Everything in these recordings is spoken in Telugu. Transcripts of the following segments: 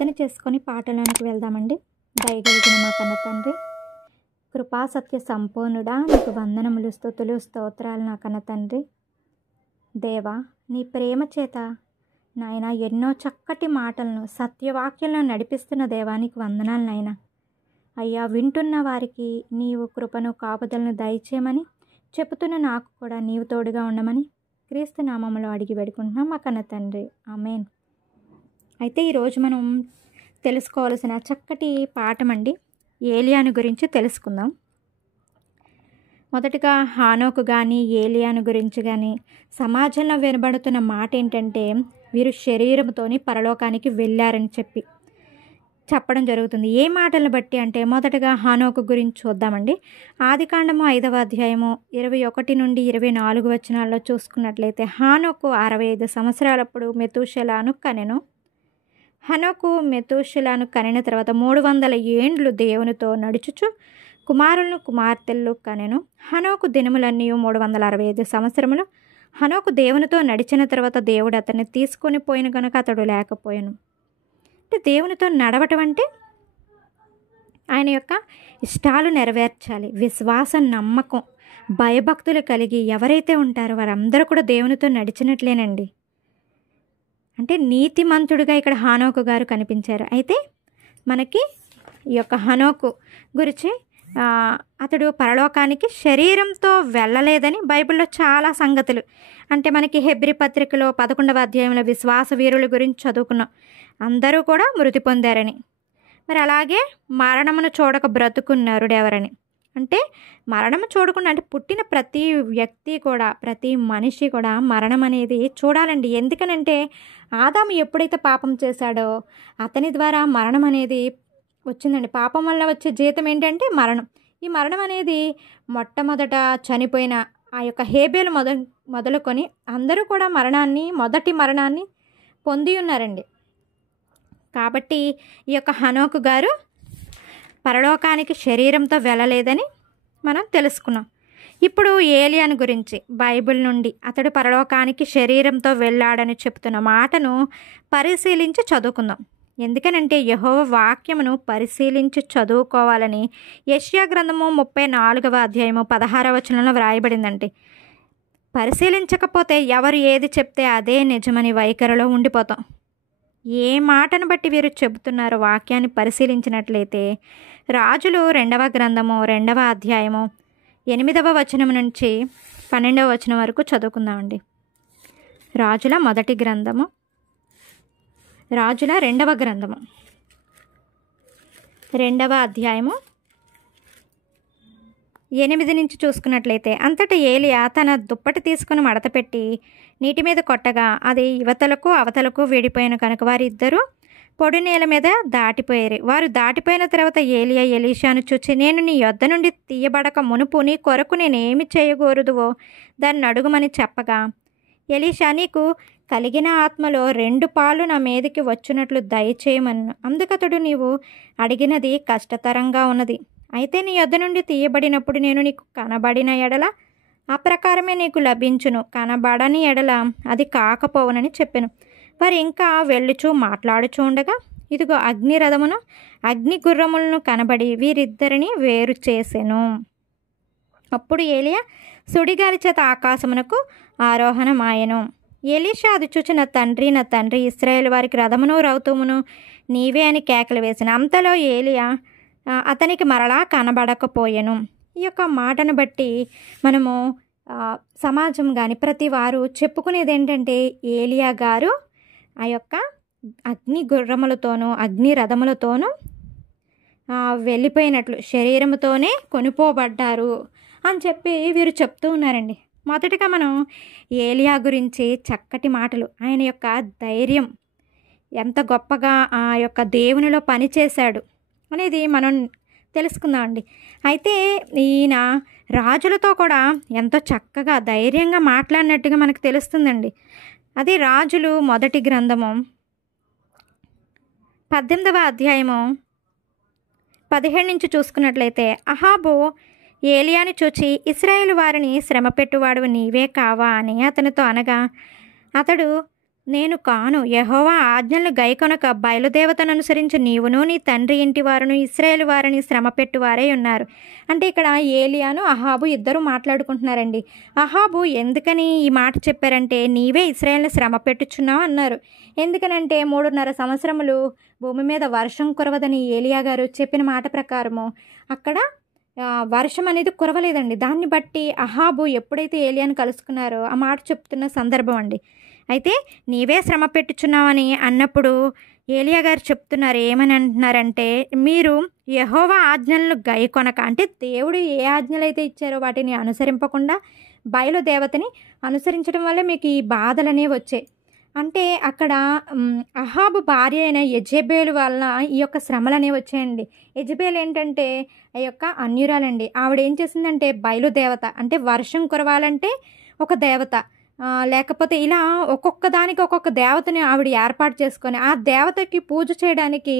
ప్రార్థన చేసుకొని పాటలోనికి వెళ్దామండి. దయగలిగిన మా కన్న తండ్రి, కృపా సత్య సంపూర్ణుడా, నీకు వందనములు, స్తుతులు, స్తోత్రాలు నా కన్న తండ్రి. దేవా, నీ ప్రేమ చేత నాయన ఎన్నో చక్కటి మాటలను సత్యవాక్యాలను నడిపిస్తున్న దేవా, నీకు వందనాలు నాయన. అయ్యా, వింటున్న వారికి నీవు కృపను కాపుదలను దయచేయమని చెబుతున్న నాకు కూడా నీవు తోడుగా ఉండమని క్రీస్తు నామములో అడిగి వేడుకుంటున్నాం మా కన్న తండ్రి. ఆమేన్. అయితే ఈరోజు మనం తెలుసుకోవాల్సిన చక్కటి పాఠమండి, ఏలియాను గురించి తెలుసుకుందాం. మొదటగా హానోకు కానీ ఏలియాను గురించి కానీ సమాజంలో వినబడుతున్న మాట ఏంటంటే, వీరు శరీరంతోని పరలోకానికి వెళ్ళారని చెప్పడం జరుగుతుంది. ఏ మాటలను బట్టి అంటే, మొదటగా హానోకు గురించి చూద్దామండి. ఆదికాండము 5వ అధ్యాయము 21 నుండి 24 వచనాల్లో చూసుకున్నట్లయితే, హానోకు 65 సంవత్సరాలప్పుడు మెతూషెలను కనెను. హనోకు మెతూషెలను కనిన తర్వాత 300 ఏండ్లు దేవునితో నడుచుచు కుమారులను కుమార్తెలు కనెను. హనోకు దినములన్నీ 365 సంవత్సరములు. హనోకు దేవునితో నడిచిన తర్వాత దేవుడు అతన్ని తీసుకొని పోయిన కనుక అతడు లేకపోయాను. అంటే దేవునితో నడవటం అంటే ఆయన యొక్క ఇష్టాలు నెరవేర్చాలి. విశ్వాసం, నమ్మకం, భయభక్తులు కలిగి ఎవరైతే ఉంటారో వారందరూ కూడా దేవునితో నడిచినట్లేనండి. అంటే నీతిమంతుడిగా ఇక్కడ హానోకు గారు కనిపించారు. అయితే మనకి ఈ యొక్క హనోకు గురించి అతడు పరలోకానికి శరీరంతో వెళ్ళలేదని బైబిల్లో చాలా సంగతులు, అంటే మనకి హెబ్రీ పత్రికలో 11వ అధ్యాయంలో విశ్వాస వీరుల గురించి చదువుకున్నాం. అందరూ కూడా మృతి పొందారని. మరి అలాగే మరణమును చూడక బ్రతుకున్నారుడు ఎవరని, అంటే మరణము చూడకుండా, అంటే పుట్టిన ప్రతి వ్యక్తి కూడా, ప్రతి మనిషి కూడా మరణం అనేది చూడాలండి. ఎందుకనంటే ఆదాము ఎప్పుడైతే పాపం చేశాడో అతని ద్వారా మరణం అనేది వచ్చిందండి. పాపం వల్ల వచ్చే జీతం ఏంటంటే మరణం. ఈ మరణం అనేది మొట్టమొదట చనిపోయిన ఆ యొక్క హేబేలు మొదలుకొని అందరూ కూడా మొదటి మరణాన్ని పొంది ఉన్నారండి. కాబట్టి ఈ యొక్క హనోకు గారు పరలోకానికి శరీరంతో వెళ్ళలేదని మనం తెలుసుకున్నాం. ఇప్పుడు ఏలియాను గురించి బైబిల్ నుండి అతడు పరలోకానికి శరీరంతో వెళ్ళాడని చెప్తున్న మాటను పరిశీలించి చదువుకుందాం. ఎందుకనంటే యెహోవా వాక్యమును పరిశీలించి చదువుకోవాలని యెషయా గ్రంథము 34వ అధ్యాయము 16వ వచనంలో వ్రాయబడిందండి. పరిశీలించకపోతే ఎవరు ఏది చెప్తే అదే నిజమని వైఖరిలో ఉండిపోతాం. ఏ మాటను బట్టి వీరు చెబుతున్నారో వాక్యాన్ని పరిశీలించినట్లయితే, రాజులు 2వ గ్రంథము 2వ అధ్యాయము 8వ వచనం నుంచి 12వ వచనం వరకు చదువుకుందామండి. రాజుల 2వ గ్రంథము 2వ అధ్యాయము 8 నుంచి చూసుకున్నట్లయితే, అంతటా ఏలియా తన దుప్పటి తీసుకుని మడతపెట్టి నీటి మీద కొట్టగా అది యువతలకు అవతలకు విడిపోయిన కనుక వారిద్దరూ పొడి నేల మీద దాటిపోయారు. వారు దాటిపోయిన తర్వాత ఏలియా ఎలీషాను చూచి, నేను నీ యొద్ద నుండి తీయబడక మునుపు నీ కొరకు నేనేమి చేయగోరుదువో దాన్ని అడుగుమని చెప్పగా, ఎలీషా, నీకు కలిగిన ఆత్మలో 2 పాలు నా మీదకి వచ్చినట్లు దయచేయమను. అందుకతడు, నీవు అడిగినది కష్టతరంగా ఉన్నది. అయితే నీ యొద్ద నుండి తీయబడినప్పుడు నేను నీకు కనబడిన ఎడల ఆ ప్రకారమే నీకు లభించును, కనబడని ఎడల అది కాకపోవునని చెప్పెను. వారు ఇంకా వెళ్ళుచూ మాట్లాడుచూ ఉండగా, ఇదిగో అగ్ని రథమును అగ్ని గుర్రములను కనబడి వీరిద్దరిని వేరు చేసెను. అప్పుడు ఏలియా సుడిగాలి చేత ఆకాశమునకు ఆరోహణమాయెను. ఎలీషా అది చూచి, నా తండ్రి, ఇశ్రాయేలు వారికి రథమును రౌతుమును నీవే అని కేకలు వేసిన. అంతలో ఏలియా అతనికి మరలా కనబడకపోయెను. ఈ యొక్క మాటను బట్టి మనము సమాజం కానీ ప్రతి వారు చెప్పుకునేది ఏంటంటే, ఏలియా గారు ఆ యొక్క అగ్ని గుర్రములతోనూ అగ్ని రథములతోనూ వెళ్ళిపోయినట్లు, శరీరముతోనే కొనిపోబడ్డారు అని చెప్పి వీరు చెప్తూ ఉన్నారండి. మొదటగా మనం ఏలియా గురించి చక్కటి మాటలు, ఆయన యొక్క ధైర్యం, ఎంత గొప్పగా ఆ యొక్క దేవునిలో పనిచేశాడు అనేది మనం తెలుసుకుందామండి. అయితే ఈయన రాజులతో కూడా ఎంతో చక్కగా ధైర్యంగా మాట్లాడినట్టుగా మనకు తెలుస్తుందండి. అది రాజులు 1వ గ్రంథము 18వ అధ్యాయము 17 నుంచి చూసుకున్నట్లయితే, అహాబు ఏలియాని చూచి, ఇశ్రాయేలు వారిని శ్రమ పెట్టువాడు నీవే కావా అని అతనితో అనగా, అతడు నేను కాను. యెహోవా ఆజ్ఞలను గైకొనక బయలుదేవతను అనుసరించి నీవును నీ తండ్రి ఇంటి వారును ఇశ్రాయేలు వారిని శ్రమపెట్టు వారై ఉన్నారు. అంటే ఇక్కడ ఏలియాను అహాబు ఇద్దరు మాట్లాడుకుంటున్నారండి. అహాబు ఎందుకని ఈ మాట చెప్పారంటే, నీవే ఇశ్రాయేలుని శ్రమ పెట్టుచున్నావు అన్నారు. ఎందుకనంటే 3.5 సంవత్సరములు భూమి మీద వర్షం కురవదని ఏలియా గారు చెప్పిన మాట ప్రకారము అక్కడ వర్షం అనేది కురవలేదండి. దాన్ని బట్టి అహాబు ఎప్పుడైతే ఏలియాను కలుసుకున్నారో ఆ మాట చెప్తున్న సందర్భం అండి. అయితే నీవే శ్రమ పెట్టుచున్నావని అన్నప్పుడు ఏలియా గారు చెప్తున్నారు, ఏమని అంటున్నారంటే, మీరు యెహోవా ఆజ్ఞలను గైకొనక, అంటే దేవుడు ఏ ఆజ్ఞలు అయితే ఇచ్చారో వాటిని అనుసరింపకుండా బయలుదేవతని అనుసరించడం వల్ల మీకు ఈ బాధలు అనేవి వచ్చాయి. అంటే అక్కడ అహాబు భార్య అయిన యెజెబెలు వలన ఈ యొక్క శ్రమలు అనేవి వచ్చాయండి. యెజెబెలు ఏంటంటే ఆ యొక్క అన్యురాలండి. ఆవిడ ఏం చేసిందంటే బయలుదేవత, అంటే వర్షం కురవాలంటే ఒక దేవత, లేకపోతే ఇలా ఒక్కొక్క దానికి ఒక్కొక్క దేవతని ఆవిడ ఏర్పాటు చేసుకొని ఆ దేవతకి పూజ చేయడానికి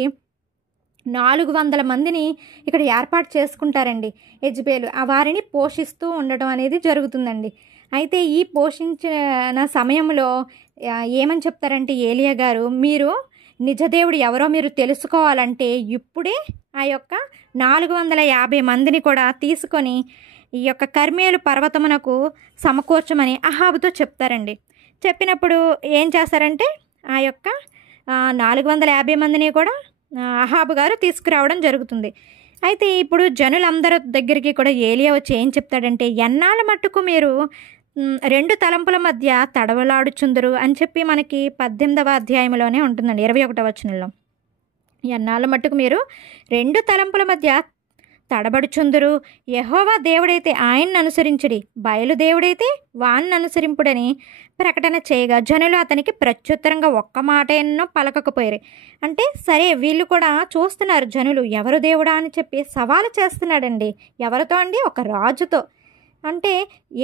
400 మందిని ఇక్కడ ఏర్పాటు చేసుకుంటారండి యెజెబెలు. ఆ వారిని పోషిస్తూ ఉండడం అనేది జరుగుతుందండి. అయితే ఈ పోషించిన సమయంలో ఏమని చెప్తారంటే ఏలియా గారు, మీరు నిజదేవుడు ఎవరో మీరు తెలుసుకోవాలంటే ఇప్పుడే ఆ యొక్క 450 మందిని కూడా తీసుకొని ఈ యొక్క కర్మేలు పర్వతమునకు సమకూర్చమని అహాబుతో చెప్తారండి. చెప్పినప్పుడు ఏం చేస్తారంటే ఆ యొక్క 450 మందిని కూడా అహాబు గారు తీసుకురావడం జరుగుతుంది. అయితే ఇప్పుడు జనులందరి దగ్గరికి కూడా ఏలియా వచ్చి ఏం చెప్తాడంటే, ఎన్నాళ్ళ మట్టుకు మీరు 2 తలంపుల మధ్య తడవలాడుచుందురు అని చెప్పి మనకి 18వ అధ్యాయంలోనే ఉంటుందండి, 21వ వచనంలో. ఎన్నాళ్ళ మట్టుకు మీరు 2 తలంపుల మధ్య తడబడుచుందురు, యెహోవా దేవుడైతే ఆయన్ని అనుసరించుడి, బయలుదేవుడైతే వాన్ని అనుసరింపుడని ప్రకటన చేయగా జనులు అతనికి ప్రత్యుత్తరంగా ఒక్క మాట ఎన్నో పలకకపోయారు. అంటే సరే వీళ్ళు కూడా చూస్తున్నారు జనులు, ఎవరు దేవుడా అని చెప్పి సవాలు చేస్తున్నాడండి. ఎవరితో అండి? ఒక రాజుతో. అంటే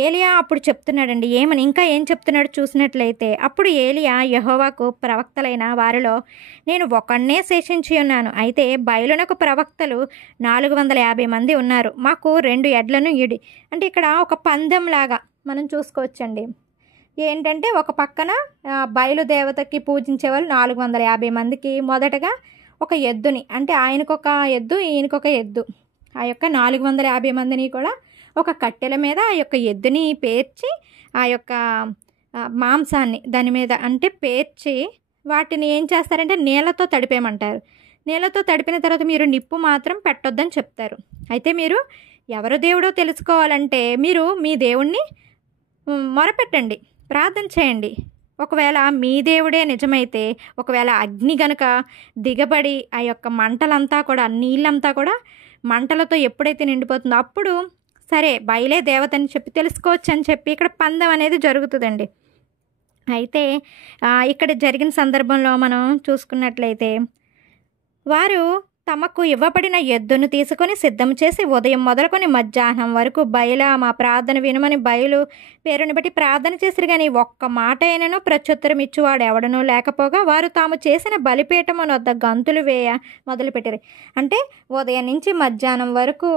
ఏలియా అప్పుడు చెప్తున్నాడండి, ఏమని ఇంకా ఏం చెప్తున్నాడు చూసినట్లయితే, అప్పుడు ఏలియా యెహోవాకు ప్రవక్తలైన వారిలో నేను ఒకణ్ణే శేషించి ఉన్నాను, అయితే బయలునకు ప్రవక్తలు 450 మంది ఉన్నారు, మాకు 2 ఎడ్లను ఇడి. అంటే ఇక్కడ ఒక పందెంలాగా మనం చూసుకోవచ్చండి. ఏంటంటే ఒక పక్కన బయలుదేవతకి పూజించే వాళ్ళు 450 మందికి మొదటగా ఒక ఎద్దుని, అంటే ఆయనకొక ఎద్దు ఈయనకొక ఎద్దు, ఆ యొక్క 450 మందిని కూడా ఒక కట్టెల మీద ఆ యొక్క ఎద్దుని పేర్చి ఆ యొక్క మాంసాన్ని దాని మీద అంటే పేర్చి వాటిని ఏం చేస్తారంటే నీళ్ళతో తడిపేయమంటారు. నీళ్ళతో తడిపిన తర్వాత మీరు నిప్పు మాత్రం పెట్టొద్దని చెప్తారు. అయితే మీరు ఎవరు దేవుడో తెలుసుకోవాలంటే మీరు మీ దేవుణ్ణి మొరపెట్టండి, ప్రార్థన చేయండి. ఒకవేళ మీ దేవుడే నిజమైతే, ఒకవేళ అగ్ని గనుక దిగబడి ఆ యొక్క మంటలంతా కూడా నీళ్ళంతా కూడా మంటలతో ఎప్పుడైతే నిండిపోతుందో అప్పుడు సరే బయలే దేవతని చెప్పి తెలుసుకోవచ్చు అని చెప్పి ఇక్కడ పందెం అనేది జరుగుతుందండి. అయితే ఇక్కడ జరిగిన సందర్భంలో మనం చూసుకున్నట్లయితే వారు తమకు ఇవ్వబడిన ఎద్దును తీసుకొని సిద్ధం చేసి ఉదయం మొదలుకొని మధ్యాహ్నం వరకు బయలా మా ప్రార్థన వినమని బయలు పేరుని బట్టి ప్రార్థన చేసిరు, కానీ ఒక్క మాట అయినను ప్రత్యుత్తరం ఇచ్చువాడు ఎవడనూ లేకపోగా వారు తాము చేసిన బలిపీఠము వద్ద గంతులు వేయ మొదలుపెట్టారు. అంటే ఉదయం నుంచి మధ్యాహ్నం వరకు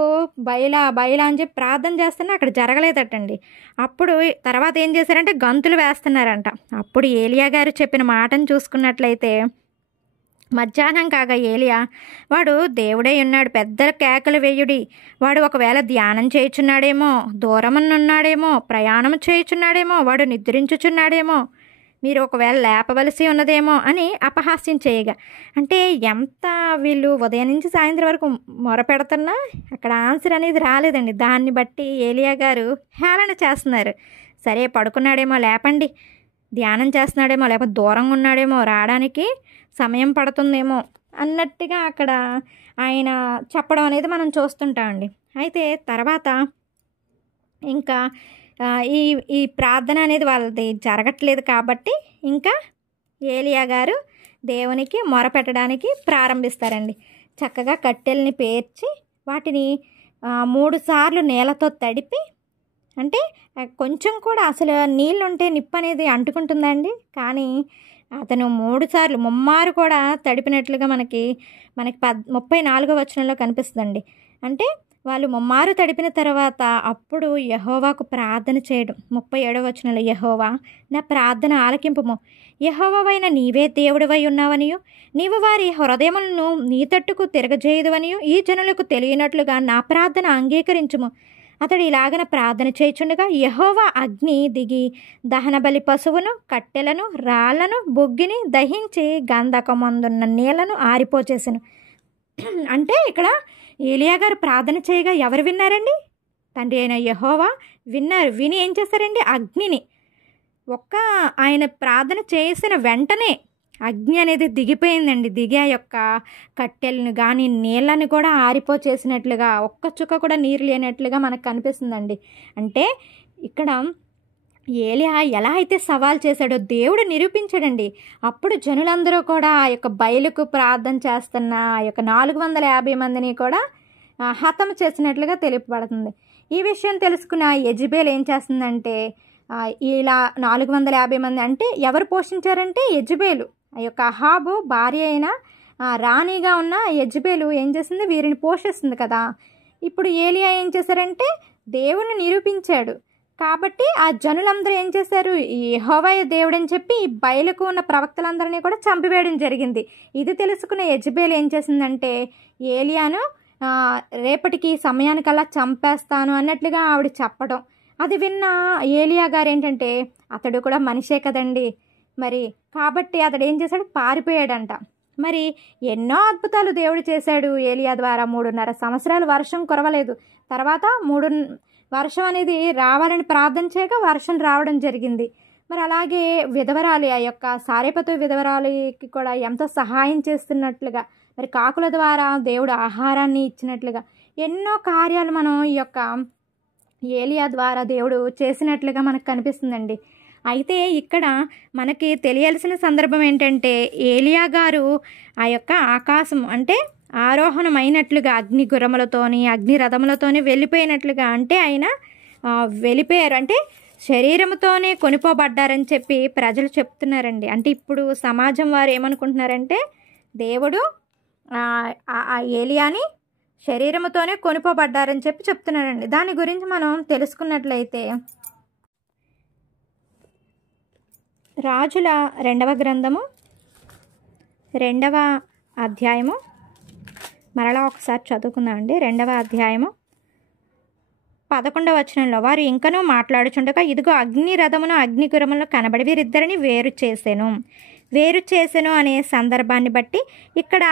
బయలా అని చెప్పి ప్రార్థన చేస్తున్నా అక్కడ జరగలేదటండి. అప్పుడు తర్వాత ఏం చేశారంటే గంతులు వేస్తున్నారంట. అప్పుడు ఏలియా గారు చెప్పిన మాటను చూసుకున్నట్లయితే, మధ్యాహ్నం కాగా ఏలియా, వాడు దేవుడై ఉన్నాడు, పెద్ద కేకలు వేయుడి, వాడు ఒకవేళ ధ్యానం చేయుచున్నాడేమో, దూరమునున్నాడేమో, ప్రయాణం చేయుచున్నాడేమో, వాడు నిద్రించుచున్నాడేమో, మీరు ఒకవేళ లేపవలసి ఉన్నదేమో అని అపహాస్యం చేయగా. అంటే ఎంత వీళ్ళు ఉదయం నుంచి సాయంత్రం వరకు మొరపెడుతున్నా అక్కడ ఆన్సర్ అనేది రాలేదండి. దాన్ని బట్టి ఏలియా గారు హేళన చేస్తున్నారు. సరే పడుకున్నాడేమో లేపండి, ధ్యానం చేస్తున్నాడేమో, లేకపోతే దూరంగా ఉన్నాడేమో, రావడానికి సమయం పడుతుందేమో అన్నట్టుగా అక్కడ ఆయన చెప్పడం అనేది మనం చూస్తుంటామండి. అయితే తర్వాత ఇంకా ఈ ప్రార్థన అనేది వాళ్ళది జరగట్లేదు కాబట్టి ఇంకా ఏలియా గారు దేవునికి మొరపెట్టడానికి ప్రారంభిస్తారండి. చక్కగా కట్టెల్ని పేర్చి వాటిని 3 సార్లు నీళ్ళతో తడిపి, అంటే కొంచెం కూడా అసలు నీళ్ళు ఉంటే నిప్పు అనేది అంటుకుంటుందండి, కానీ అతను 3 సార్లు ముమ్మారు కూడా తడిపినట్లుగా మనకి 34వ వచనంలో కనిపిస్తుందండి. అంటే వాళ్ళు ముమ్మారు తడిపిన తర్వాత అప్పుడు యెహోవాకు ప్రార్థన చేయడం. 37వ వచనంలో, యెహోవా నా ప్రార్థన ఆలకింపుము, యెహోవావైన నీవే దేవుడివై ఉన్నావనియు నీవు వారి హృదయములను నీ తట్టుకు తిరగజేయదువనియు ఈ జనులకు తెలియనట్లుగా నా ప్రార్థన అంగీకరించుము. అతడు ఇలాగన ప్రార్థన చేయుచుండగా యెహోవా అగ్ని దిగి దహనబలి పశువును, కట్టెలను, రాళ్లను, బొగ్గిని దహించి గంధకమందున్న నీళ్లను ఆరిపోచేసెను. అంటే ఇక్కడ ఏలియా గారు ప్రార్థన చేయగా ఎవరు విన్నారండి? తండ్రి అయిన యెహోవా విన్నారు. విని ఏం చేశారండి? అగ్నిని ఆయన ప్రార్థన చేసిన వెంటనే అగ్ని అనేది దిగిపోయిందండి. దిగి ఆ యొక్క కట్టెలను కానీ నీళ్ళని కూడా ఆరిపోచేసినట్లుగా, ఒక్క చుక్క కూడా నీరు లేనట్లుగా మనకు కనిపిస్తుందండి. అంటే ఇక్కడ ఏలియా ఎలా అయితే సవాల్ చేశాడో దేవుడు నిరూపించాడండి. అప్పుడు జనులందరూ కూడా ఆ యొక్క బయలుకు ప్రార్థన చేస్తున్న ఆ యొక్క 450 మందిని కూడా హతం చేసినట్లుగా తెలియబడుతుంది. ఈ విషయం తెలుసుకున్న యెజబెల్ ఏం చేస్తుందంటే, ఇలా 450 మంది అంటే ఎవరు పోషించారంటే యెజబెలు, ఆ యొక్క అహాబు భార్య అయిన రాణిగా ఉన్న యెజబెలు ఏం చేసింది? వీరిని పోషిస్తుంది కదా. ఇప్పుడు ఏలియా ఏం చేశారంటే దేవుని నిరూపించాడు కాబట్టి ఆ జనులందరూ ఏం చేశారు? యెహోవా దేవుడు అని చెప్పి ఈ బయలుకు ఉన్న ప్రవక్తలందరినీ కూడా చంపివేయడం జరిగింది. ఇది తెలుసుకున్న యెజబెల్ ఏం చేసిందంటే ఏలియాను రేపటికి సమయానికల్లా చంపేస్తాను అన్నట్లుగా ఆవిడ చెప్పడం. అది విన్న ఏలియా గారు ఏంటంటే, అతడు కూడా మనిషే కదండి మరి, కాబట్టి అతడు ఏం చేశాడు? పారిపోయాడంట. మరి ఎన్నో అద్భుతాలు దేవుడు చేశాడు ఏలియా ద్వారా. 3.5 సంవత్సరాలు వర్షం కురవలేదు. తర్వాత వర్షం అనేది రావాలని ప్రార్థన చేయగా వర్షం రావడం జరిగింది. మరి అలాగే విధవరాలి, ఆ యొక్క సారెపతు విధవరాలికి కూడా ఎంతో సహాయం చేస్తున్నట్లుగా, మరి కాకుల ద్వారా దేవుడు ఆహారాన్ని ఇచ్చినట్లుగా ఎన్నో కార్యాలు మనం ఈ యొక్క ఏలియా ద్వారా దేవుడు చేసినట్లుగా మనకు కనిపిస్తుందండి. అయితే ఇక్కడ మనకి తెలియాల్సిన సందర్భం ఏంటంటే, ఏలియా గారు ఆ యొక్క ఆకాశం అంటే ఆరోహణమైనట్లుగా అగ్ని గుర్రములతోని, అగ్ని రథములతోని వెళ్ళిపోయినట్లుగా, అంటే ఆయన వెళ్ళిపోయారు అంటే శరీరంతోనే కొనిపోబడ్డారని చెప్పి ప్రజలు చెప్తున్నారండి. అంటే ఇప్పుడు సమాజం వారు ఏమనుకుంటున్నారంటే, దేవుడు ఏలియాని శరీరంతోనే కొనిపోబడ్డారని చెప్పి చెప్తున్నారండి. దాని గురించి మనం తెలుసుకున్నట్లయితే, రాజుల 2వ గ్రంథము 2వ అధ్యాయము మరలా ఒకసారి చదువుకుందామండి. 2వ అధ్యాయము 11వ వచనంలో, వారు ఇంకనూ మాట్లాడుచుండగా ఇదిగో అగ్ని రథమును అగ్ని గుర్రములను కనబడి వీరిద్దరిని వేరు చేసెను అనే సందర్భాన్ని బట్టి ఇక్కడ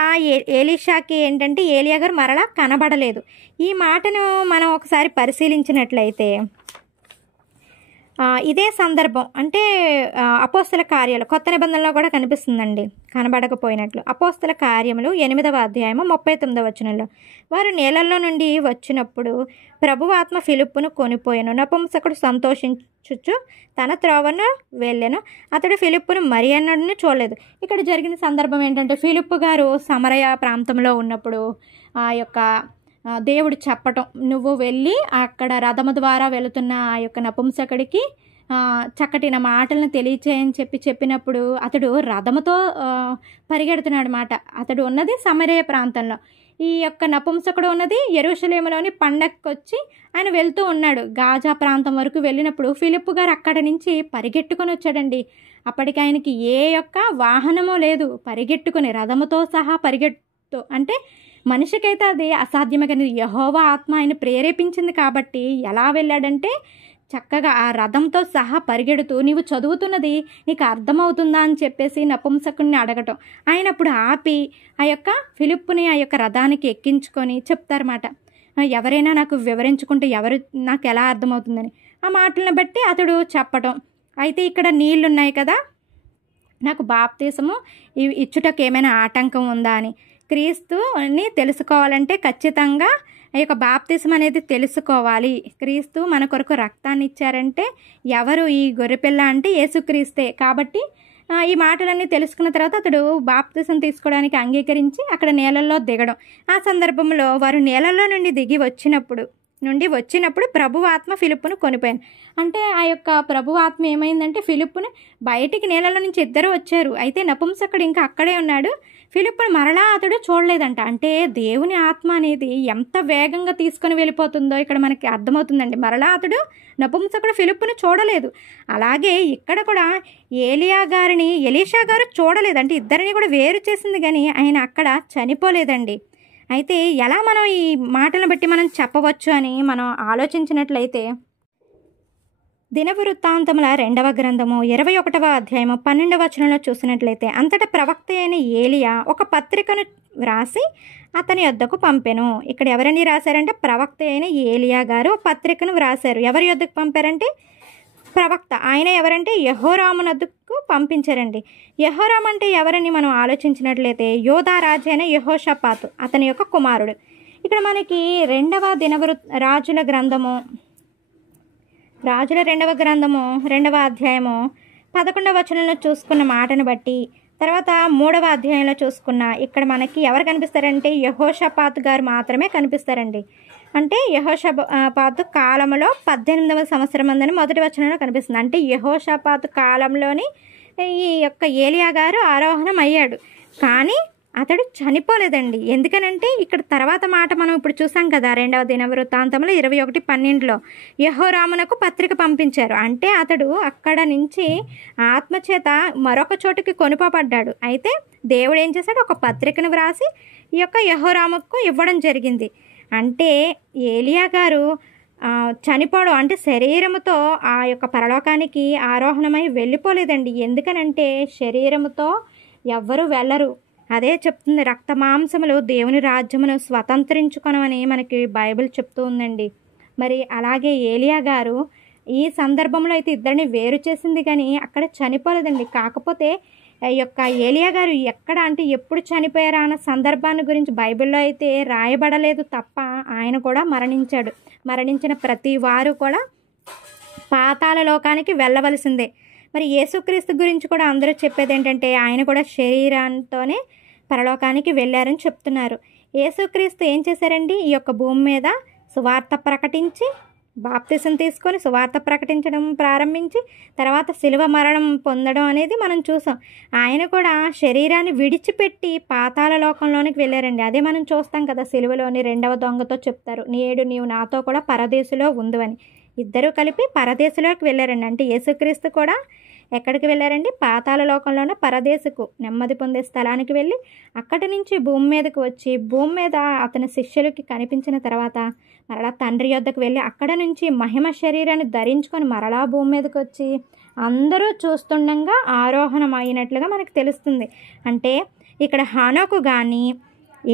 ఎలీషాకి ఏంటంటే ఏలియా గారు మరలా కనబడలేదు. ఈ మాటను మనం ఒకసారి పరిశీలించినట్లయితే ఇదే సందర్భం అంటే అపోస్తల కార్యాలు కొత్త నిబంధనలో కూడా కనిపిస్తుందండి, కనబడకపోయినట్లు. అపోస్తల కార్యములు 8వ అధ్యాయము 39వ వచనంలో, వారు నీళ్ళల్లో నుండి వచ్చినప్పుడు ప్రభువు ఆత్మ ఫిలిప్పును కొనిపోయాను. నపుంసకుడు సంతోషించుచు తన త్రోవను వెళ్ళెను. అతడు ఫిలిప్పును మరి అన్నడును చూడలేదు. ఇక్కడ జరిగిన సందర్భం ఏంటంటే, ఫిలిప్పు గారు సమరయ ప్రాంతంలో ఉన్నప్పుడు ఆ యొక్క దేవుడు చెప్పటం, నువ్వు వెళ్ళి అక్కడ రథము ద్వారా వెళుతున్న ఆ యొక్క నపుంసకుడికి చక్కటి నా మాటలను తెలియచేయని చెప్పినప్పుడు అతడు రథముతో పరిగెడుతున్నాడు మాట. అతడు ఉన్నది సమరయ ప్రాంతంలో, ఈ యొక్క నపుంసకుడు ఉన్నది యెరూషలేములోని పండగకి వచ్చి ఆయన వెళ్తూ ఉన్నాడు. గాజా ప్రాంతం వరకు వెళ్ళినప్పుడు ఫిలిప్పు గారు అక్కడి నుంచి పరిగెట్టుకొని వచ్చాడండి. అప్పటికి ఆయనకి ఏ యొక్క వాహనము లేదు, పరిగెట్టుకుని రథముతో సహా పరిగెట్టు, అంటే మనిషికైతే అది అసాధ్యమే, కానీ యెహోవా ఆత్మ ఆయన ప్రేరేపించింది కాబట్టి ఎలా వెళ్ళాడంటే చక్కగా ఆ రథంతో సహా పరిగెడుతూ, నీవు చదువుతున్నది నీకు అర్థమవుతుందా అని చెప్పేసి నపుంసకుడిని అడగటం. ఆయన అప్పుడు ఆపి ఆ యొక్క ఫిలిప్పుని ఆ యొక్క రథానికి ఎక్కించుకొని చెప్తారన్నమాట, ఎవరైనా నాకు వివరించుకుంటే నాకు ఎలా అర్థమవుతుందని. ఆ మాటలను బట్టి అతడు చెప్పటం. అయితే ఇక్కడ నీళ్లున్నాయి కదా, నాకు బాప్తీసము ఇచ్చుటకు ఏమైనా ఆటంకం ఉందా అని. క్రీస్తుని తెలుసుకోవాలంటే ఖచ్చితంగా ఈ యొక్క బాప్తిసం అనేది తెలుసుకోవాలి. క్రీస్తు మన కొరకు రక్తాన్ని ఇచ్చారంటే ఎవరు? ఈ గొర్రెపిల్ల అంటే యేసుక్రీస్తే. కాబట్టి ఈ మాటలన్నీ తెలుసుకున్న తర్వాత అతడు బాప్తిసం తీసుకోవడానికి అంగీకరించి అక్కడ నీళ్ళల్లో దిగడం. ఆ సందర్భంలో వారు నీళ్ళల్లో నుండి దిగి వచ్చినప్పుడు ప్రభు ఆత్మ ఫిలిప్పును కొనిపోయాను. అంటే ఆ యొక్క ప్రభు ఆత్మ ఏమైందంటే ఫిలిప్పుని బయటికి నీళ్ళలో నుంచి ఇద్దరు వచ్చారు. అయితే నపుంసకుడు ఇంకా అక్కడే ఉన్నాడు. ఫిలిప్పుని మరలా అతడు చూడలేదంట. అంటే దేవుని ఆత్మ అనేది ఎంత వేగంగా తీసుకొని వెళ్ళిపోతుందో ఇక్కడ మనకి అర్థమవుతుందండి. మరలా అతడు నపుంసకుడు ఫిలిప్పుని చూడలేదు. అలాగే ఇక్కడ కూడా ఎలీషా గారు చూడలేదు. అంటే ఇద్దరిని కూడా వేరు చేసింది, కానీ ఆయన అక్కడ చనిపోలేదండి. అయితే ఎలా మనం ఈ మాటలను బట్టి మనం చెప్పవచ్చు అని మనం ఆలోచించినట్లయితే, దినవృత్తాంతముల 2వ గ్రంథము 21వ అధ్యాయము 12వ వచనంలో చూసినట్లయితే, అంతటా ప్రవక్త అయిన ఏలియా ఒక పత్రికను వ్రాసి అతని యొద్దకు పంపెను. ఇక్కడ ఎవరని రాశారంటే ప్రవక్త అయిన ఏలియా గారు పత్రికను వ్రాశారు. ఎవరి యొద్దకు పంపారంటే ప్రవక్త. ఆయన ఎవరంటే యెహోరామునొద్దకు పంపించారండి. యెహోరాం అంటే ఎవరని మనం ఆలోచించినట్లయితే యోధా రాజైన యెహోషాపాతు అతని యొక్క కుమారుడు. ఇక్కడ మనకి రాజుల 2వ గ్రంథము 2వ అధ్యాయము 11వ వచనంలో చూసుకున్న మాటను బట్టి, తర్వాత 3వ అధ్యాయంలో చూసుకున్న ఇక్కడ మనకి ఎవరు కనిపిస్తారంటే యెహోషాపాతు గారు మాత్రమే కనిపిస్తారండి. అంటే యెహోషాపాతు కాలంలో 18వ సంవత్సరం అందని మొదటి వచనంలో కనిపిస్తుంది. అంటే యెహోషాపాతు కాలంలోని ఈ యొక్క ఏలియా గారు ఆరోహణం అయ్యాడు, కానీ అతడు చనిపోలేదండి. ఎందుకనంటే ఇక్కడ తర్వాత మాట మనం ఇప్పుడు చూసాం కదా, 2వ దినవృత్తాంతంలో 21:12 యెహోరామునకు పత్రిక పంపించారు. అంటే అతడు అక్కడ నుంచి ఆత్మచేత మరొక చోటుకి కొనుపబడ్డాడు. అయితే దేవుడు ఏం చేశాడు, ఒక పత్రికను వ్రాసి ఈ యొక్క యెహోరాముకు ఇవ్వడం జరిగింది. అంటే ఏలియా గారు చనిపోవడం అంటే శరీరముతో ఆ యొక్క పరలోకానికి ఆరోహణమై వెళ్ళిపోలేదండి. ఎందుకనంటే శరీరముతో ఎవ్వరూ వెళ్ళరు. అదే చెప్తుంది, రక్త మాంసములు దేవుని రాజ్యమును స్వతంత్రించుకొనమని మనకి బైబిల్ చెప్తూ ఉందండి. మరి అలాగే ఏలియా గారు ఈ సందర్భంలో అయితే ఇద్దరిని వేరు చేసింది, కానీ అక్కడ చనిపోలేదండి. కాకపోతే ఈ యొక్క ఏలియా గారు ఎక్కడ అంటే ఎప్పుడు చనిపోయారా అన్న సందర్భాన్ని గురించి బైబిల్లో అయితే రాయబడలేదు తప్ప, ఆయన కూడా మరణించాడు. మరణించిన ప్రతి వారు కూడా పాతాళ లోకానికి వెళ్ళవలసిందే. మరి యేసుక్రీస్తు గురించి కూడా అందరూ చెప్పేది ఏంటంటే ఆయన కూడా శరీరంతోనే పరలోకానికి వెళ్ళారని చెప్తున్నారు. యేసుక్రీస్తు ఏం చేశారండి, ఈ యొక్క భూమి మీద సువార్త ప్రకటించి బాప్తిసం తీసుకొని సువార్త ప్రకటించడం ప్రారంభించి తర్వాత శిలువ మరణం పొందడం అనేది మనం చూసాం. ఆయన కూడా శరీరాన్ని విడిచిపెట్టి పాతాళ లోకంలోనికి వెళ్ళారండి. అదే మనం చూస్తాం కదా, శిలువలోని 2వ దొంగతో చెప్తారు, నేడు నీవు నాతో కూడా పరదేశులో ఉండు అని. ఇద్దరూ కలిపి పరదేశంలోకి వెళ్ళారండి. అంటే యేసుక్రీస్తు కూడా ఎక్కడికి వెళ్ళారండి, పాతాళ లోకంలోనే పరదేశకు నెమ్మది పొందే స్థలానికి వెళ్ళి అక్కడి నుంచి భూమి మీదకు వచ్చి భూమి మీద అతని శిష్యులకి కనిపించిన తర్వాత మరలా తండ్రి యొద్దకు వెళ్ళి అక్కడ నుంచి మహిమ శరీరాన్ని ధరించుకొని మరలా భూమి మీదకి వచ్చి అందరూ చూస్తుండగా ఆరోహణం అయినట్లుగా మనకు తెలుస్తుంది. అంటే ఇక్కడ హానోకు కానీ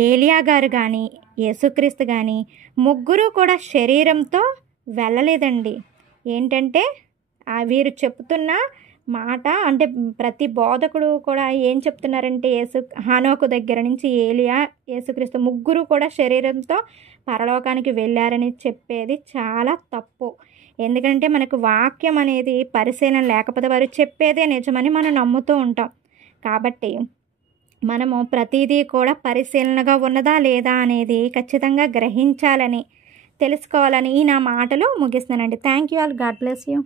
ఏలియా గారు కానీ యేసుక్రీస్తు కానీ ముగ్గురు కూడా శరీరంతో వెళ్ళలేదండి. ఏంటంటే వీరు చెప్తున్న మాట అంటే ప్రతి బోధకుడు కూడా ఏం చెప్తున్నారంటే హానోకు దగ్గర నుంచి ఏలియా యేసుక్రీస్తు ముగ్గురు కూడా శరీరంతో పరలోకానికి వెళ్ళారని చెప్పేది చాలా తప్పు. ఎందుకంటే మనకు వాక్యం అనేది పరిశీలన లేకపోతే వారు చెప్పేదే నిజమని మనం నమ్ముతూ ఉంటాం. కాబట్టి మనము ప్రతిదీ కూడా పరిశీలనగా ఉన్నదా లేదా అనేది ఖచ్చితంగా గ్రహించాలని తెలుసుకోవాలని నా మాటలు ముగిస్తున్నానండి. Thank you all. God bless you.